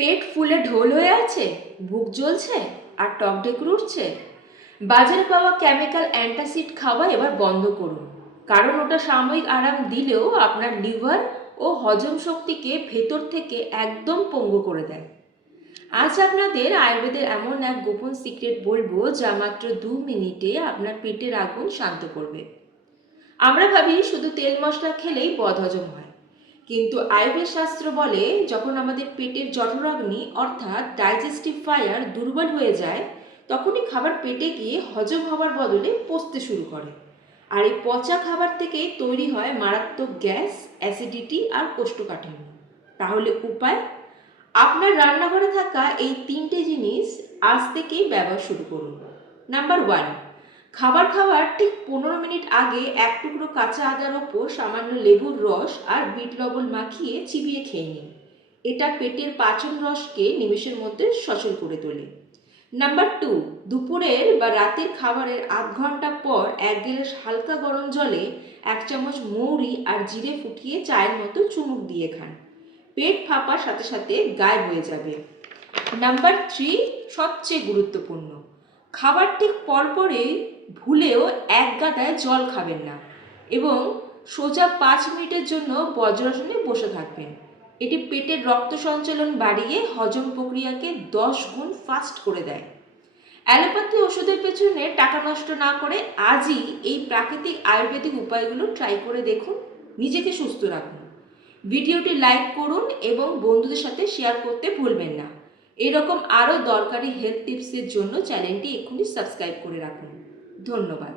পেট ফুলে ঢোল হয়ে আছে, বুক জ্বলছে আর টক ঢেকুর উঠছে? বাজারে পাওয়া কেমিক্যাল অ্যান্টাসিড খাওয়া এবার বন্ধ করুন, কারণ ওটা সাময়িক আরাম দিলেও আপনার লিভার ও হজম শক্তিকে ভেতর থেকে একদম পঙ্গু করে দেয়। আজ আপনাদের আয়ুর্বেদের এমন এক গোপন সিক্রেট বলবো যা মাত্র 2 মিনিটে আপনার পেটের আগুন শান্ত করবে। আমরা ভাবি শুধু তেল মশলা খেলেই বদহজম হয়, কিন্তু আয়ুর্বেদ শাস্ত্র বলে যখন আমাদের পেটের জঠরাগ্নি অর্থাৎ ডাইজেস্টিভ ফায়ার দুর্বল হয়ে যায়, তখনই খাবার পেটে গিয়ে হজম হওয়ার বদলে পচতে শুরু করে। আর এই পচা খাবার থেকেই তৈরি হয় মারাত্মক গ্যাস, অ্যাসিডিটি আর কোষ্ঠকাঠিন্য। তাহলে উপায়? আপনার রান্নাঘরে থাকা এই 3টে জিনিস আজ থেকেই ব্যবহার শুরু করুন। নাম্বার 1, খাবার খাওয়ার ঠিক 15 মিনিট আগে এক টুকরো কাঁচা আদার ওপর সামান্য লেবুর রস আর বিট লবণ মাখিয়ে চিবিয়ে খেয়ে নিন। এটা পেটের পাচন রসকে নিমেষের মধ্যে সচল করে তোলে। নাম্বার 2, দুপুরের বা রাতের খাবারের আধ ঘন্টা পর 1 গ্লাস হালকা গরম জলে 1 চামচ মৌরি আর জিরে ফুটিয়ে চায়ের মতো চুমুক দিয়ে খান। পেট ফাঁপার সাথে সাথে গায়েব হয়ে যাবে। নাম্বার 3, সবচেয়ে গুরুত্বপূর্ণ, খাবার ঠিক পরপরই ভুলেও এক গাদায় জল খাবেন না এবং সোজা 5 মিনিটের জন্য বজ্রাসনে বসে থাকবেন। এটি পেটের রক্ত সঞ্চালন বাড়িয়ে হজম প্রক্রিয়াকে 10 গুণ ফাস্ট করে দেয়। অ্যালোপ্যাথি ওষুধের পেছনে টাকা নষ্ট না করে আজই এই প্রাকৃতিক আয়ুর্বেদিক উপায়গুলো ট্রাই করে দেখুন। নিজেকে সুস্থ রাখুন। ভিডিওটি লাইক করুন এবং বন্ধুদের সাথে শেয়ার করতে ভুলবেন না। এরকম আরও দরকারি হেলথ টিপসের জন্য চ্যানেলটি এক্ষুনি সাবস্ক্রাইব করে রাখুন। ধন্যবাদ।